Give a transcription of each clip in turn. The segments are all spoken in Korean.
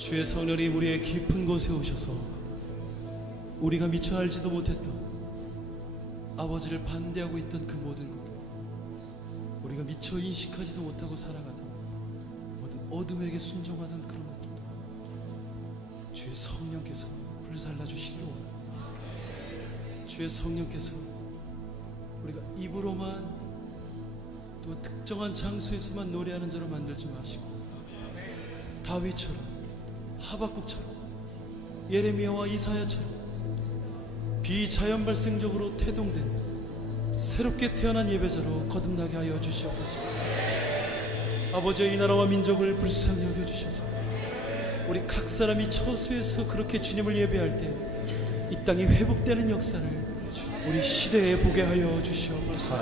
주의 성령이 우리의 깊은 곳에 오셔서 우리가 미처 알지도 못했던 아버지를 반대하고 있던 그 모든 것, 우리가 미처 인식하지도 못하고 살아가던 모든 어둠에게 순종하던 그런 것들도 주의 성령께서 불살라 주시기를 원합니다. 주의 성령께서 우리가 입으로만 또 특정한 장소에서만 노래하는 자로 만들지 마시고 다윗처럼, 하박국처럼, 예레미야와 이사야처럼 비자연 발생적으로 태동된 새롭게 태어난 예배자로 거듭나게 하여 주시옵소서. 아버지의 이 나라와 민족을 불쌍히 여겨주셔서 우리 각 사람이 처소에서 그렇게 주님을 예배할 때 이 땅이 회복되는 역사를 우리 시대에 보게 하여 주시옵소서.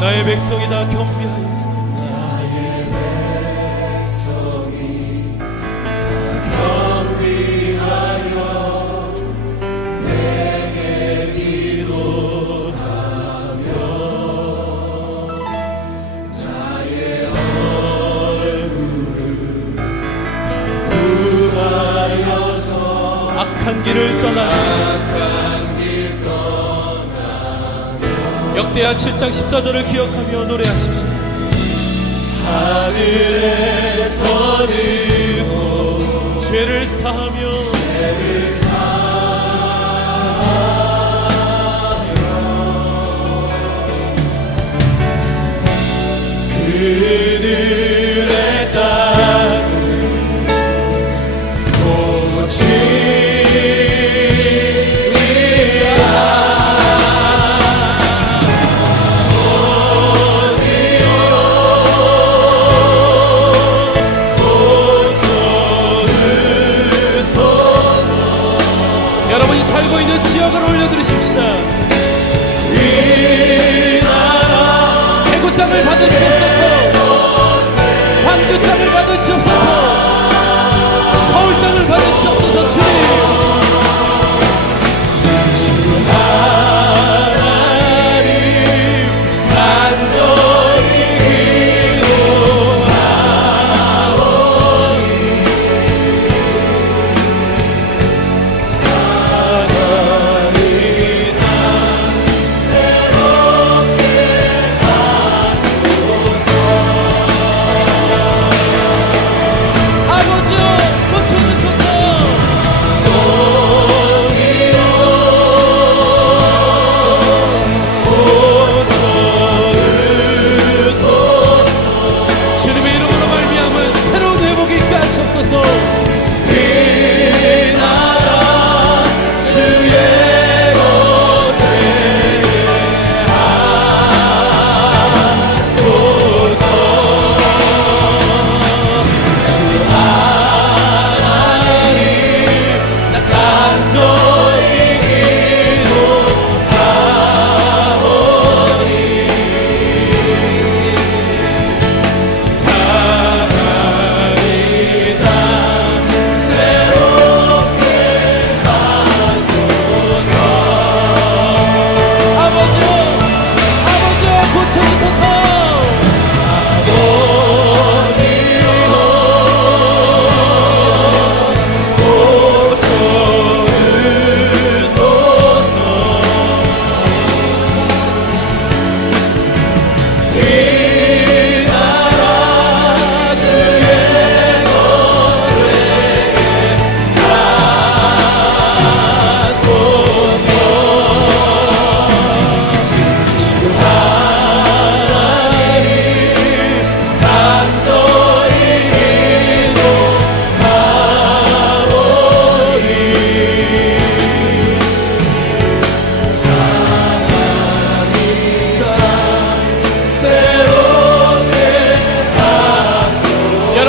나의 백성이 다 경배하여서, 나의 백성이 다 경배하여 내게 기도하며 나의 얼굴을 구하여서 악한 길을 떠나며 역대하 7장 14절을 기억하며 노래하십시다. 하늘에서 듣고 죄를 사하며 그들의 땅을 고치리라.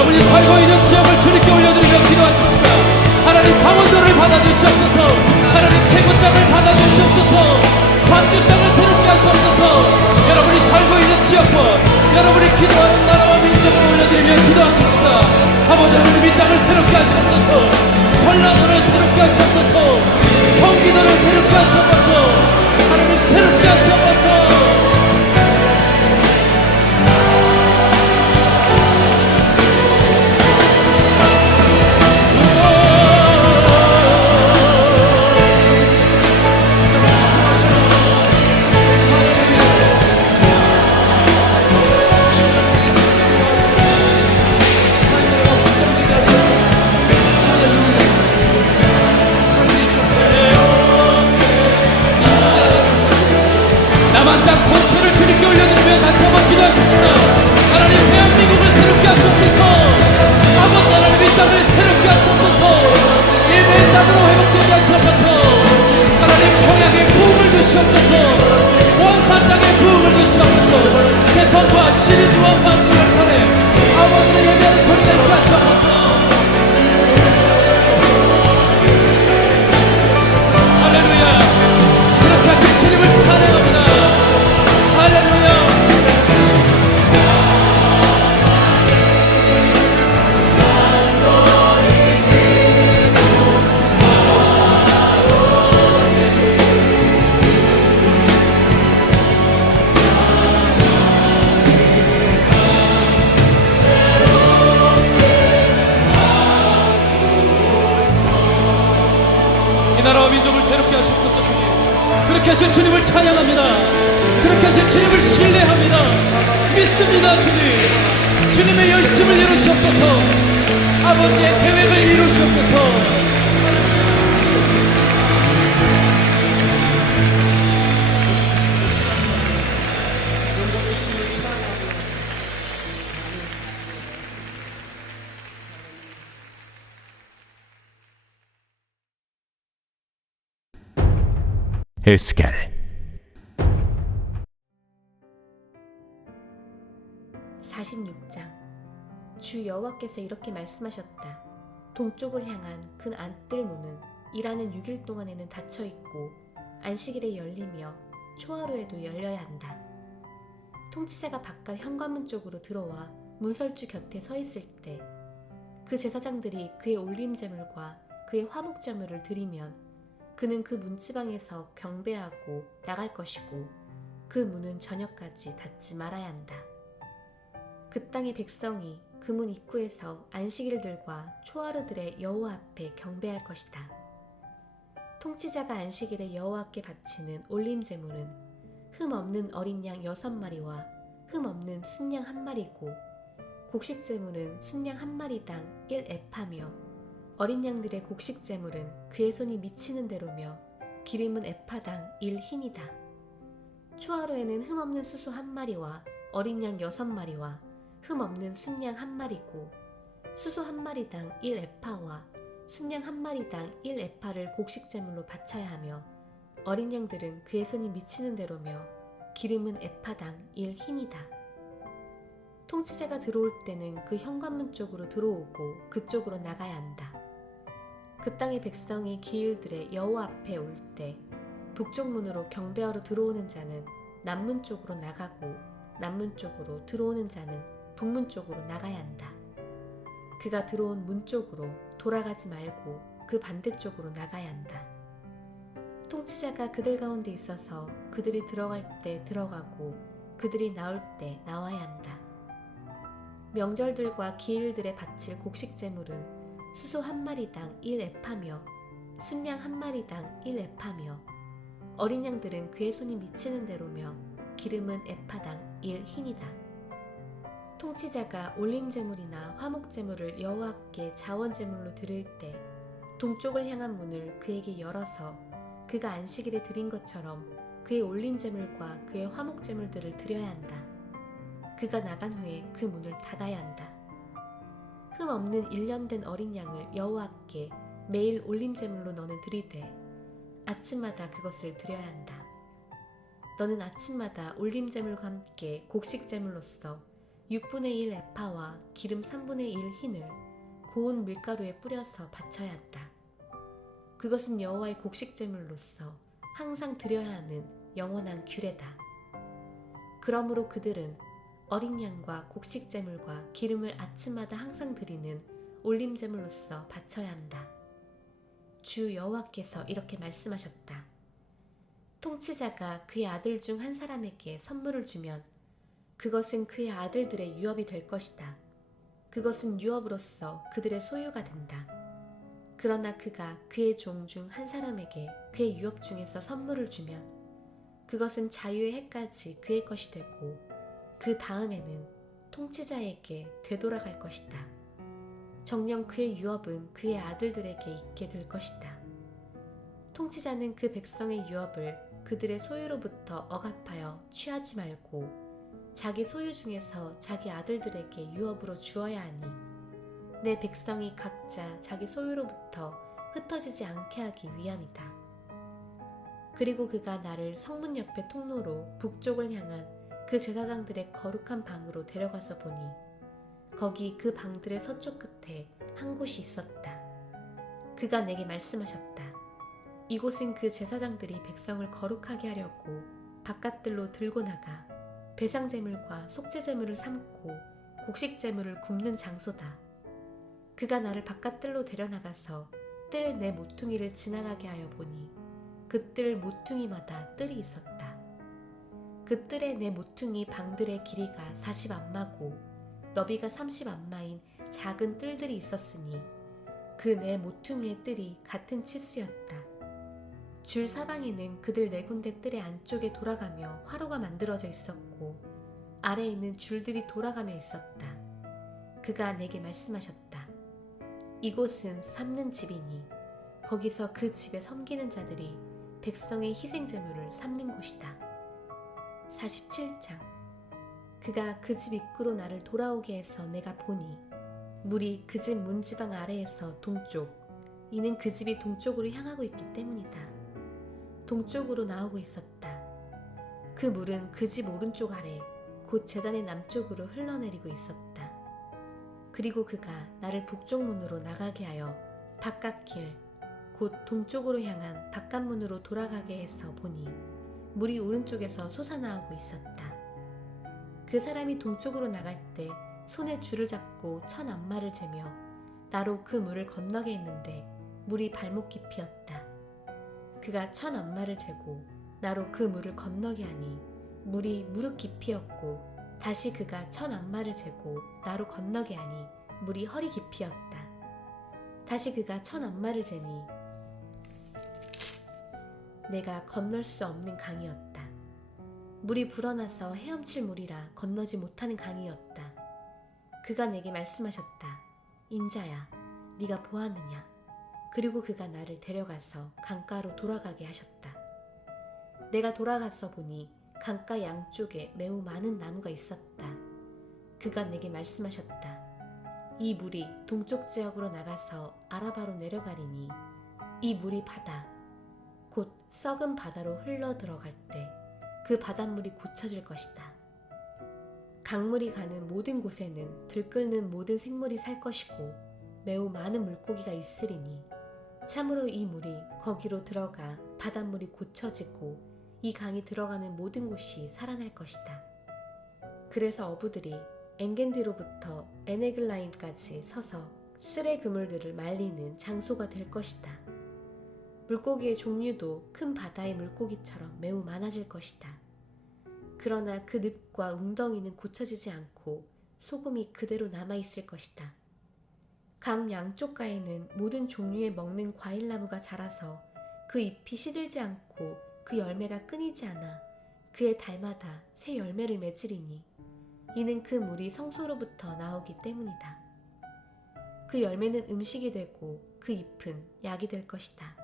여러분이 살고 있는 지역을 주님께 올려드리며 기도하십시다. 하나님 강원도를 받아주시옵소서. 하나님 태국 땅을 받아주시옵소서. 광주 땅을 새롭게 하시옵소서. 여러분이 살고 있는 지역과 여러분이 기도하는 나라와 민족을 올려드리며 기도하십시다. 아버지 하나님 이 땅을 새롭게 하시옵소서. 전라도를 새롭게 하시옵소서. 경기도를 새롭게 하시옵소서. 하나님 새롭게 하시옵소서. 남한 땅 전체를 주님께 올려드리며 다시 한번 기도하십시다. 하나님 대한민국을 새롭게 하시옵소서. 아버지 하나님 이 땅을 새롭게 하시옵소서. 예배의 땅으로 회복되게 하시옵소서. 하나님 평양에 부흥을 주시옵소서. 원산 땅에 부흥을 주시옵소서. 개성과 시리즈와 만주를 통해 아버지의 예배하는 소리가 있게 하시옵소서. 할렐루야. 그렇게 하신 주님을 찬양합니다. 할렐루야. 이 나라와 민족을 새롭게 하시옵소서. 주님 그렇게 하신 주님을 찬양합니다. 그렇게 하신 주님을 신뢰합니다. 믿습니다. 주님 주님의 열심을 이루시옵소서. 아버지의 계획을 이루시옵소서. 에스겔 46장. 주 여호와께서 이렇게 말씀하셨다. 동쪽을 향한 큰 안뜰 문은 일하는 6일 동안에는 닫혀 있고 안식일에 열리며 초하루에도 열려야 한다. 통치자가 바깥 현관문 쪽으로 들어와 문설주 곁에 서 있을 때 그 제사장들이 그의 올림제물과 그의 화목제물을 드리면 그는 그 문지방에서 경배하고 나갈 것이고 그 문은 저녁까지 닫지 말아야 한다. 그 땅의 백성이 그 문 입구에서 안식일들과 초하루들의 여호와 앞에 경배할 것이다. 통치자가 안식일에 여호와께 바치는 올림제물은 흠 없는 어린 양 6마리와 흠 없는 순양 1마리고 곡식제물은 순양 1마리당 1에파며 어린 양들의 곡식제물은 그의 손이 미치는 대로며 기름은 에파당 1흰이다. 초하루에는 흠 없는 수수 1마리와 어린 양 6마리와 흠 없는 순양 1마리고 수수 1마리당 1에파와 순양 1마리당 1에파를 곡식제물로 바쳐야 하며 어린 양들은 그의 손이 미치는 대로며 기름은 에파당 1흰이다. 통치자가 들어올 때는 그 현관문 쪽으로 들어오고 그쪽으로 나가야 한다. 그 땅의 백성이 기일들의 여호와 앞에 올 때 북쪽 문으로 경배하러 들어오는 자는 남문 쪽으로 나가고 남문 쪽으로 들어오는 자는 북문 쪽으로 나가야 한다. 그가 들어온 문 쪽으로 돌아가지 말고 그 반대쪽으로 나가야 한다. 통치자가 그들 가운데 있어서 그들이 들어갈 때 들어가고 그들이 나올 때 나와야 한다. 명절들과 기일들에 바칠 곡식제물은 수소 1마리당 1에파며 순양 1마리당 1에파며 어린 양들은 그의 손이 미치는 대로며 기름은 에파당 1흰이다. 통치자가 올림제물이나 화목제물을 여호와께 자원제물로 드릴 때 동쪽을 향한 문을 그에게 열어서 그가 안식일에 드린 것처럼 그의 올림제물과 그의 화목제물들을 드려야 한다. 그가 나간 후에 그 문을 닫아야 한다. 흠 없는 1년 된 어린 양을 여호와께 매일 올림제물로 너는 드리되 아침마다 그것을 드려야 한다. 너는 아침마다 올림제물과 함께 곡식제물로서 6분의 1 에파와 기름 3분의 1 흰을 고운 밀가루에 뿌려서 바쳐야 한다. 그것은 여호와의 곡식 제물로서 항상 드려야 하는 영원한 규례다. 그러므로 그들은 어린 양과 곡식 제물과 기름을 아침마다 항상 드리는 올림 제물로서 바쳐야 한다. 주 여호와께서 이렇게 말씀하셨다. 통치자가 그의 아들 중 한 사람에게 선물을 주면 그것은 그의 아들들의 유업이 될 것이다. 그것은 유업으로서 그들의 소유가 된다. 그러나 그가 그의 종 중 한 사람에게 그의 유업 중에서 선물을 주면 그것은 자유의 해까지 그의 것이 되고 그 다음에는 통치자에게 되돌아갈 것이다. 정녕 그의 유업은 그의 아들들에게 있게 될 것이다. 통치자는 그 백성의 유업을 그들의 소유로부터 억압하여 취하지 말고 자기 소유 중에서 자기 아들들에게 유업으로 주어야 하니 내 백성이 각자 자기 소유로부터 흩어지지 않게 하기 위함이다. 그리고 그가 나를 성문 옆의 통로로 북쪽을 향한 그 제사장들의 거룩한 방으로 데려가서 보니 거기 그 방들의 서쪽 끝에 한 곳이 있었다. 그가 내게 말씀하셨다. 이곳은 그 제사장들이 백성을 거룩하게 하려고 바깥들로 들고 나가 배상제물과 속죄제물을 삶고 곡식제물을 굽는 장소다. 그가 나를 바깥들로 데려나가서 뜰 내 모퉁이를 지나가게 하여 보니 그 뜰 모퉁이마다 뜰이 있었다. 그 뜰에 내 모퉁이 방들의 길이가 40안마고 너비가 30안마인 작은 뜰들이 있었으니 그 내 모퉁이의 뜰이 같은 치수였다. 줄 사방에는 그들 네 군데 뜰의 안쪽에 돌아가며 화로가 만들어져 있었고 아래에 있는 줄들이 돌아가며 있었다. 그가 내게 말씀하셨다. 이곳은 삶는 집이니 거기서 그 집에 섬기는 자들이 백성의 희생제물을 삶는 곳이다. 47장. 그가 그 집 입구로 나를 돌아오게 해서 내가 보니 물이 그 집 문지방 아래에서 동쪽, 이는 그 집이 동쪽으로 향하고 있기 때문이다. 동쪽으로 나오고 있었다. 그 물은 그 집 오른쪽 아래 곧 제단의 남쪽으로 흘러내리고 있었다. 그리고 그가 나를 북쪽 문으로 나가게 하여 바깥길 곧 동쪽으로 향한 바깥문으로 돌아가게 해서 보니 물이 오른쪽에서 솟아나오고 있었다. 그 사람이 동쪽으로 나갈 때 손에 줄을 잡고 1000안마를 재며 나로 그 물을 건너게 했는데 물이 발목 깊이였다. 그가 1000안마를 재고 나로 그 물을 건너게 하니 물이 무릎 깊이였고 다시 그가 1000안마를 재고 나로 건너게 하니 물이 허리 깊이였다. 다시 그가 1000안마를 재니 내가 건널 수 없는 강이었다. 물이 불어나서 헤엄칠 물이라 건너지 못하는 강이었다. 그가 내게 말씀하셨다. 인자야, 네가 보았느냐? 그리고 그가 나를 데려가서 강가로 돌아가게 하셨다. 내가 돌아가서 보니 강가 양쪽에 매우 많은 나무가 있었다. 그가 내게 말씀하셨다. 이 물이 동쪽 지역으로 나가서 아라바로 내려가리니 이 물이 바다, 곧 썩은 바다로 흘러 들어갈 때 그 바닷물이 고쳐질 것이다. 강물이 가는 모든 곳에는 들끓는 모든 생물이 살 것이고 매우 많은 물고기가 있으리니 참으로 이 물이 거기로 들어가 바닷물이 고쳐지고 이 강이 들어가는 모든 곳이 살아날 것이다. 그래서 어부들이 엔겐디로부터 에네글라임까지 서서 쓸의 그물들을 말리는 장소가 될 것이다. 물고기의 종류도 큰 바다의 물고기처럼 매우 많아질 것이다. 그러나 그 늪과 웅덩이는 고쳐지지 않고 소금이 그대로 남아있을 것이다. 강 양쪽가에는 모든 종류의 먹는 과일나무가 자라서 그 잎이 시들지 않고 그 열매가 끊이지 않아 그의 달마다 새 열매를 맺으리니 이는 그 물이 성소로부터 나오기 때문이다. 그 열매는 음식이 되고 그 잎은 약이 될 것이다.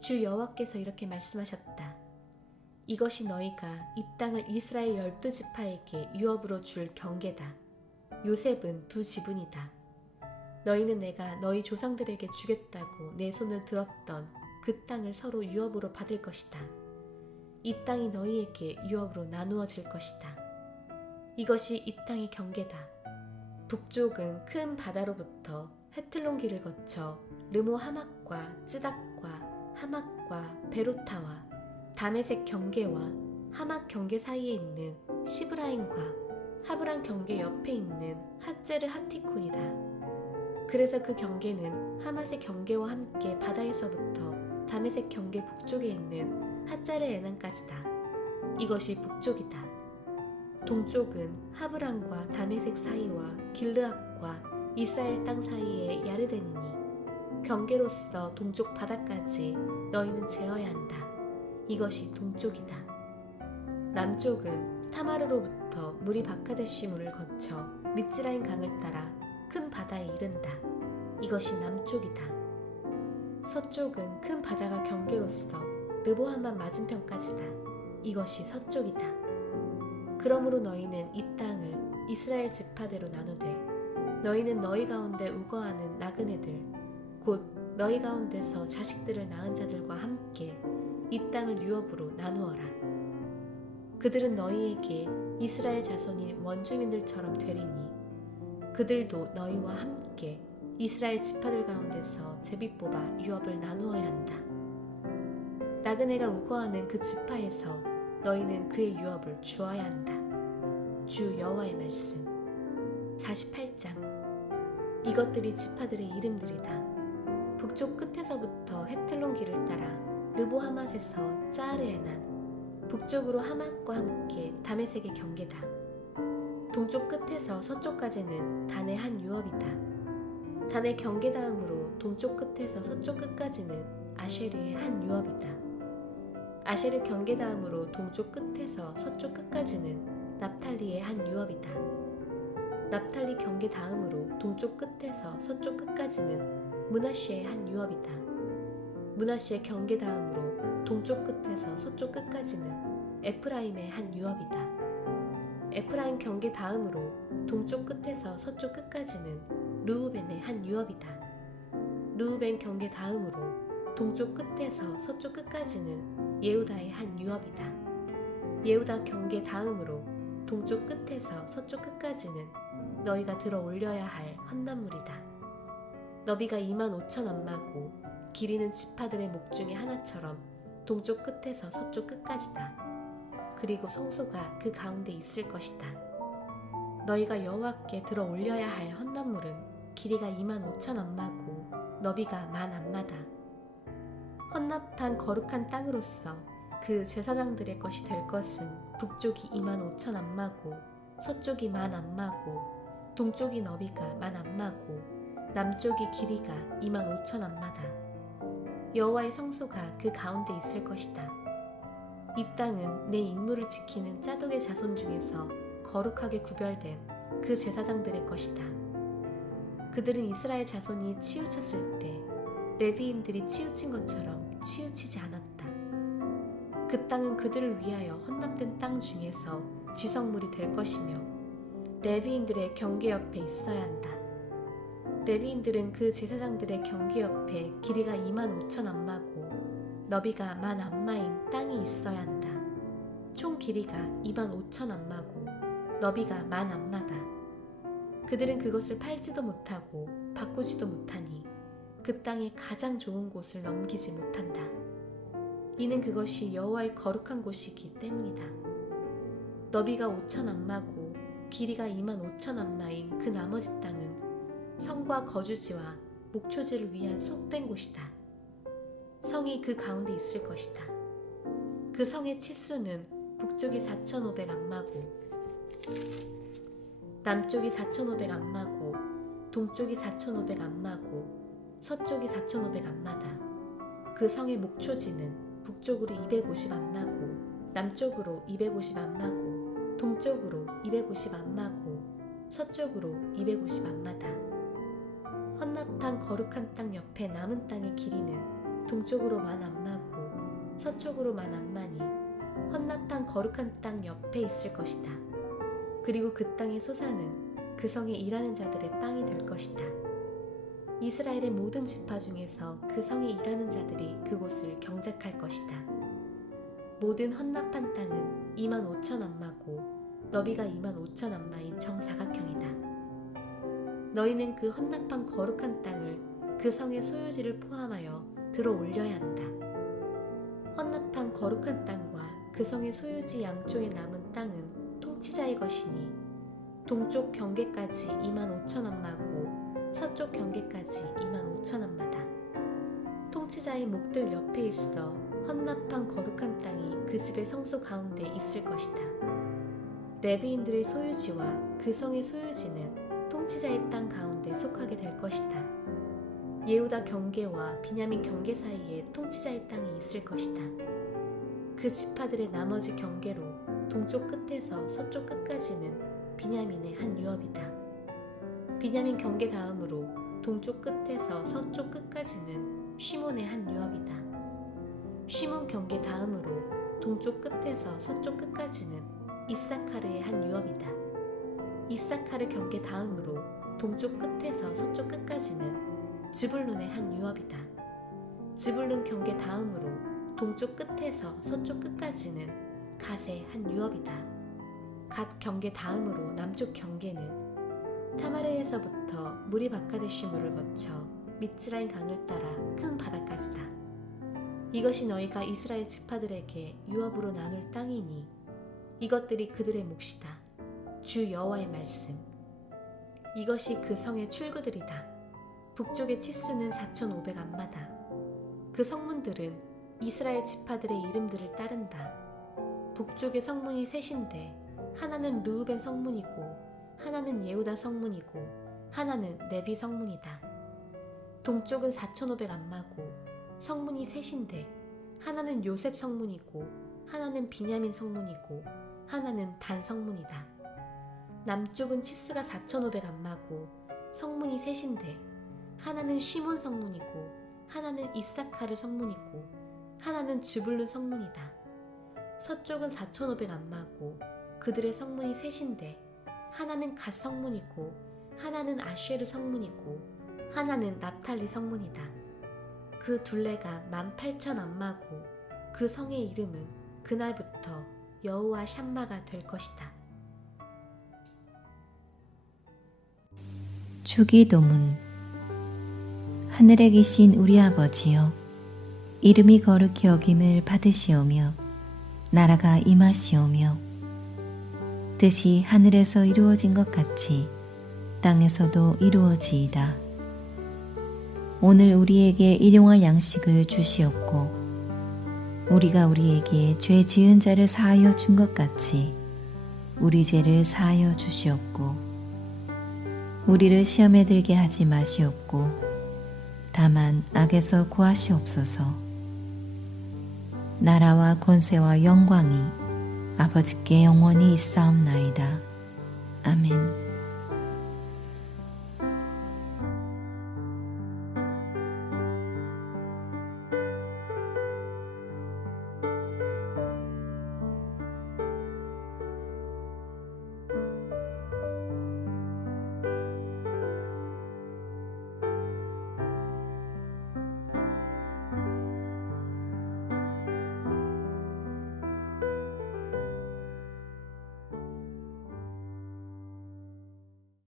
주 여호와께서 이렇게 말씀하셨다. 이것이 너희가 이 땅을 이스라엘 12지파에게 유업으로 줄 경계다. 요셉은 2지분이다. 너희는 내가 너희 조상들에게 주겠다고 내 손을 들었던 그 땅을 서로 유업으로 받을 것이다. 이 땅이 너희에게 유업으로 나누어질 것이다. 이것이 이 땅의 경계다. 북쪽은 큰 바다로부터 헤틀론 길을 거쳐 르모 하맛과 쯔닥과 하맛과 베로타와 다메섹 경계와 하맛 경계 사이에 있는 시브라임과 하브란 경계 옆에 있는 핫제르 하티콘이다. 그래서 그 경계는 하맛의 경계와 함께 바다에서부터 다메섹 경계 북쪽에 있는 핫자르 에난까지다. 이것이 북쪽이다. 동쪽은 하브란과 다메섹 사이와 길르앗과 이스라엘 땅 사이의 야르덴이니 경계로서 동쪽 바다까지 너희는 제어야 한다. 이것이 동쪽이다. 남쪽은 타마르로부터 무리 바카데시 물을 거쳐 미츠라임 강을 따라 큰 바다에 이른다. 이것이 남쪽이다. 서쪽은 큰 바다가 경계로서 르보하만 맞은편까지다. 이것이 서쪽이다. 그러므로 너희는 이 땅을 이스라엘 지파대로 나누되 너희는 너희 가운데 우거하는 나그네들 곧 너희 가운데서 자식들을 낳은 자들과 함께 이 땅을 유업으로 나누어라. 그들은 너희에게 이스라엘 자손인 원주민들처럼 되리니 그들도 너희와 함께 이스라엘 지파들 가운데서 제비 뽑아 유업을 나누어야 한다. 나그네가 우거하는 그 지파에서 너희는 그의 유업을 주어야 한다. 주 여호와의 말씀. 48장. 이것들이 지파들의 이름들이다. 북쪽 끝에서부터 헤틀론 길을 따라 르보하맛에서 짜르에난 북쪽으로 하맛과 함께 다메섹의 경계다. 동쪽 끝에서 서쪽까지는 단의 한 유업이다. 단의 경계 다음으로 동쪽 끝에서 서쪽 끝까지는 아쉐르의 한 유업이다. 아쉐르 경계 다음으로 동쪽 끝에서 서쪽 끝까지는 납탈리의 한 유업이다. 납탈리 경계 다음으로 동쪽 끝에서 서쪽 끝까지는 므낫쉐의 한 유업이다. 므낫쉐 경계 다음으로 동쪽 끝에서 서쪽 끝까지는 에프라임의 한 유업이다. 에프라임 경계 다음으로 동쪽 끝에서 서쪽 끝까지는 르우벤의 한 유업이다. 르우벤 경계 다음으로 동쪽 끝에서 서쪽 끝까지는 예후다의 한 유업이다. 예후다 경계 다음으로 동쪽 끝에서 서쪽 끝까지는 너희가 들어 올려야 할 헌납물이다. 너비가 25,000 암마고 길이는 지파들의 목 중에 하나처럼 동쪽 끝에서 서쪽 끝까지다. 그리고 성소가 그 가운데 있을 것이다. 너희가 여호와께 들어 올려야 할 헌납물은 길이가 25,000 암마고 너비가 10,000 암마다. 헌납한 거룩한 땅으로서 그 제사장들의 것이 될 것은 북쪽이 25,000 암마고 서쪽이 10,000 암마고 동쪽이 너비가 10,000 암마고 남쪽이 길이가 25,000 암마다. 여호와의 성소가 그 가운데 있을 것이다. 이 땅은 내 임무를 지키는 짜독의 자손 중에서 거룩하게 구별된 그 제사장들의 것이다. 그들은 이스라엘 자손이 치우쳤을 때 레위인들이 치우친 것처럼 치우치지 않았다. 그 땅은 그들을 위하여 헌납된 땅 중에서 지성물이 될 것이며 레위인들의 경계 옆에 있어야 한다. 레위인들은 그 제사장들의 경계 옆에 길이가 25,000 암마고 너비가 10,000 암마인 땅이 있어야 한다. 총 길이가 25,000 암마고 너비가 10,000 암마다. 그들은 그것을 팔지도 못하고 바꾸지도 못하니 그 땅의 가장 좋은 곳을 넘기지 못한다. 이는 그것이 여호와의 거룩한 곳이기 때문이다. 너비가 5,000 암마고 길이가 25,000 암마인 그 나머지 땅은 성과 거주지와 목초지를 위한 속된 곳이다. 성이 그 가운데 있을 것이다. 그 성의 치수는 북쪽이 4,500 암마고 남쪽이 4,500 암마고 동쪽이 4,500 암마고 서쪽이 4,500 암마다. 그 성의 목초지는 북쪽으로 250 암마고 남쪽으로 250 암마고 동쪽으로 250 암마고 서쪽으로 250 암마다. 헌납한 거룩한 땅 옆에 남은 땅의 길이는 동쪽으로 10,000 암마고 서쪽으로 10,000 암마니 헌납한 거룩한 땅 옆에 있을 것이다. 그리고 그 땅의 소산은 그 성에 일하는 자들의 빵이 될 것이다. 이스라엘의 모든 지파 중에서 그 성에 일하는 자들이 그곳을 경작할 것이다. 모든 헌납한 땅은 25,000 암마고 너비가 25,000 안마인 정사각형이다. 너희는 그 헌납한 거룩한 땅을 그 성의 소유지를 포함하여 들어 올려야 한다. 헌납한 거룩한 땅과 그 성의 소유지 양쪽에 남은 땅은 통치자의 것이니 동쪽 경계까지 25,000 안마고 서쪽 경계까지 25,000 안마다. 통치자의 목들 옆에 있어 헌납한 거룩한 땅이 그 집의 성소 가운데 있을 것이다. 레위인들의 소유지와 그 성의 소유지는 통치자의 땅 가운데 속하게 될 것이다. 예후다 경계와 비냐민 경계 사이에 통치자의 땅이 있을 것이다. 그 지파들의 나머지 경계로 동쪽 끝에서 서쪽 끝까지는 비냐민의 한 유업이다. 비냐민 경계 다음으로 동쪽 끝에서 서쪽 끝까지는 시몬의 한 유업이다. 시몬 경계 다음으로 동쪽 끝에서 서쪽 끝까지는 이사카르의 한 유업이다. 이사카르 경계 다음으로 동쪽 끝에서 서쪽 끝까지는 즈불룬의 한 유업이다. 즈불룬 경계 다음으로 동쪽 끝에서 서쪽 끝까지는 갓의 한 유업이다. 갓 경계 다음으로 남쪽 경계는 타마르에서부터 무리 바카데시무를 거쳐 미츠라임 강을 따라 큰 바다까지다. 이것이 너희가 이스라엘 지파들에게 유업으로 나눌 땅이니 이것들이 그들의 몫이다. 주 여호와의 말씀. 이것이 그 성의 출구들이다. 북쪽의 치수는 4,500 안마다. 그 성문들은 이스라엘 지파들의 이름들을 따른다. 북쪽의 성문이 셋인데 하나는 르우벤 성문이고 하나는 예후다 성문이고 하나는 레비 성문이다. 동쪽은 4,500 안마고 성문이 셋인데 하나는 요셉 성문이고 하나는 비냐민 성문이고 하나는 단 성문이다. 남쪽은 치수가 4,500 안마고 성문이 셋인데 하나는 시몬 성문이고 하나는 이사카르 성문이고 하나는 즈불룬 성문이다. 서쪽은 4,500 안마고 그들의 성문이 셋인데 하나는 갓 성문이고 하나는 아쉐르 성문이고 하나는 납탈리 성문이다. 그 둘레가 18,000 안마고 그 성의 이름은 그날부터 여호와 샴마가 될 것이다. 주기도문. 하늘에 계신 우리 아버지여, 이름이 거룩히 여김을 받으시오며 나라가 임하시오며 뜻이 하늘에서 이루어진 것 같이 땅에서도 이루어지이다. 오늘 우리에게 일용할 양식을 주시옵고 우리가 우리에게 죄 지은 자를 사하여 준 것 같이 우리 죄를 사하여 주시옵고 우리를 시험에 들게 하지 마시옵고 다만 악에서 구하시옵소서. 나라와 권세와 영광이 아버지께 영원히 있사옵나이다. 아멘.